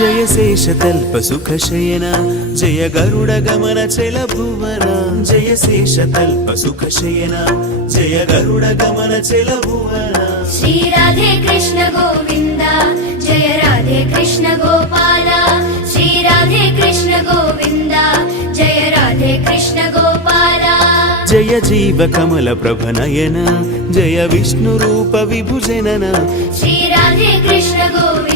जय शेषतल्प सुखशयन जय गरुड गमन चल भुवन जय शेषतल्प सुखशयन जय गरुड गमन चल भुवन श्री राधे कृष्ण गोविंद जय राधे कृष्ण गोपाला श्री राधे कृष्ण गोविंद जय राधे कृष्ण गोपाला जय जीव कमल प्रभ नयन जय विष्णु रूप विभुजनन श्री राधे कृष्ण गोविंद